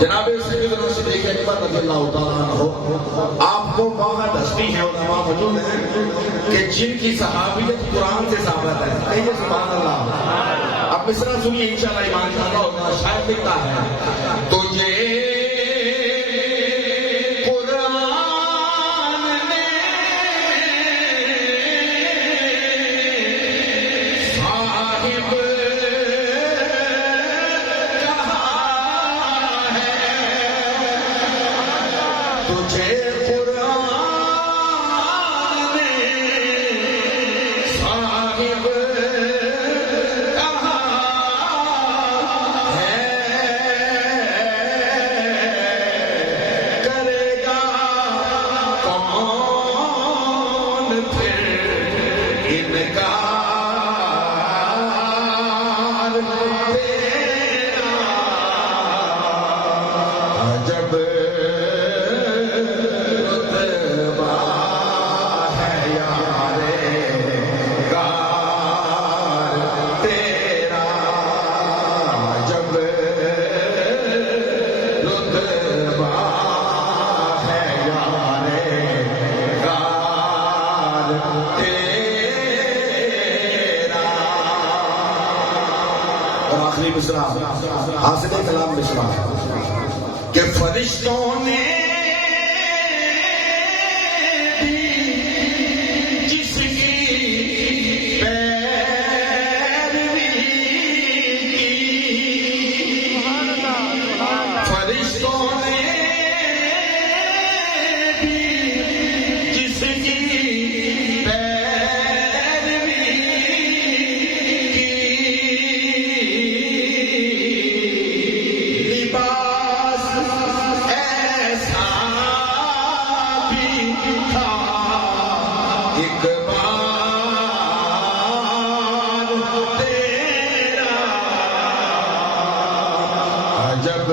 جناب سیدنا صدیق اکبر رضی اللہ تعالیٰ عنہ آپ کو واحد ہستی ہے علماء موجود ہیں کہ جن کی صحابیت قرآن سے ثابت ہے. کہیے سبحان اللہ. اب مصرع سنیے انشاءاللہ ایمان کا ہوگا. شاید لکھتا ہے تجھے حاصل کلام مصرع کہ فرشتوں نے جس کی پیروی کی، فرشتوں نے جس کی جب